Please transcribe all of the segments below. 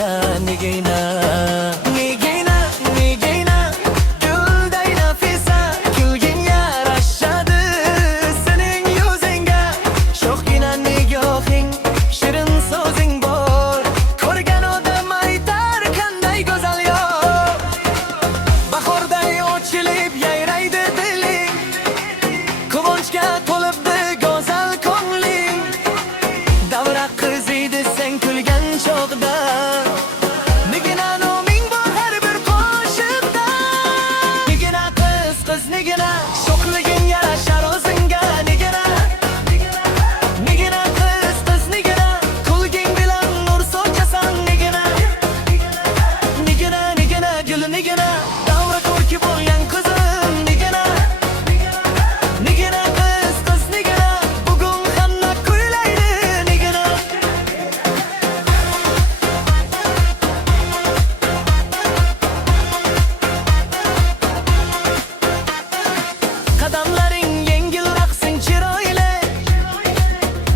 nigina, nigina, nigina, nigina, gulday nafisa, kulgin yarashadi sening yuzingga. Sho'xgina nigohing, shirin so'zing bor, ko'rgan odam aytar qanday go'zal yor. Bahorday ochilib yayraydi diling, quvonchga to'libdi go'zal ko'ngling. Davra qiziydi sen kulgan chog'da, nigina noming bor har bir qo'shiqda. Nigina qiz, qiz nigina, sho'xliging yarashar o'zingga. Nigina, nigina qiz, qiz nigina, kulging bilan nur sochasan. Nigina, nigina, nigina, gul nigina, davra ko'rki bo'lgan qizim. Nigina, nigina qiz, qiz nigina, bugun hamma kuylaydi. Nigina, qadamlaring yengil, raqsing chiroyli,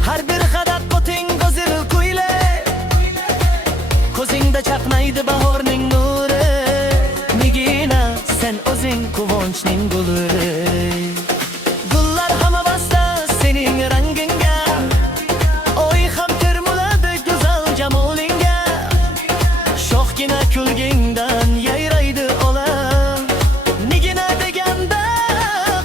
har bir hadat qo'ting g'ozil kuyli. Ko'zingda chaqnaydi bahorning nuri, nigina sen o'zing quvonchning guli. Gullar hamavasda sening rangingga, oy ham termuladi go'zal jamolingga. Sho'xgina kulgingdan yayraydi olam, nigina deganda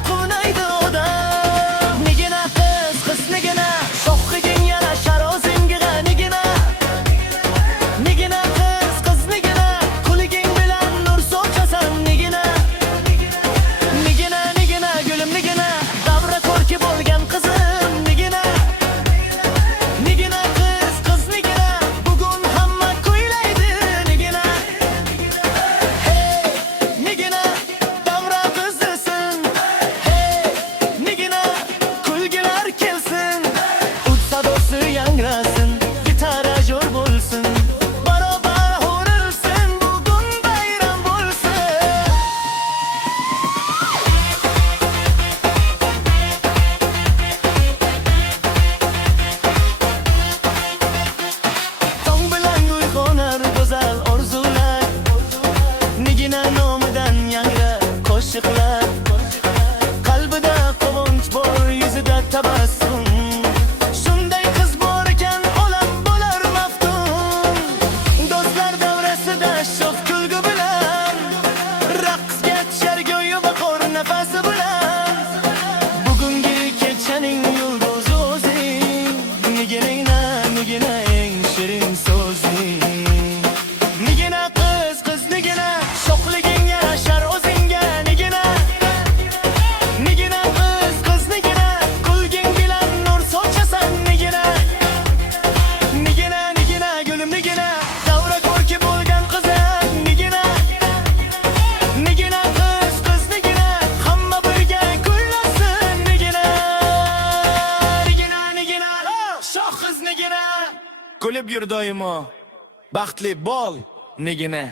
quvnaydi odam. Nigina qiz, qiz nigina, sho'xliging yarashar o'zingga. Nigina, nigina qiz, qiz nigina, kulging bilan nur sochasan. Nigina, nigina, nigina, gulim nigina, davra ko'rki bo'lgan qizim. Nigina, nigina qiz, qiz nigina, bugun hamma kuylaydi. Nigina, hey, nigina, davra qizisin. Hey, nigina, kulgilar kelsin, ut sadosi yangrasin, gitara jo'r bo'lsin, barobar ho'rilsin, bugun bayram bo'lsin. Tong bilan uyg'onar go'zal orzular, nigina nomidan yangrar qo'shiqlar. Qalbida quvonch bor, yuzida tabassum, shunday qiz bor ekan olam bo'lar maftun. Do'stlar davrasida sho'x kulgu bilan, raqsga tushar go'yo bahor nafasi bilan. Bugungi kechaning yulduzi o'zing, nigina, nigina eng shirin so'zing. Nigina qiz, qiz nigina, sho'xliging yarashar o'zingga. Nigina, nigina qiz, qiz nigina, kulging bilan nur sochasan. Nigina, nigina, nigina, gulim nigina, davra ko'rki bo'lgan qizim. Nigina, nigina qiz, qiz nigina, hamma birga kuylasin. Nigina, nigina, nigina, sho'x qiz nigina, kulib yur doimo, baxtli bo'l nigina.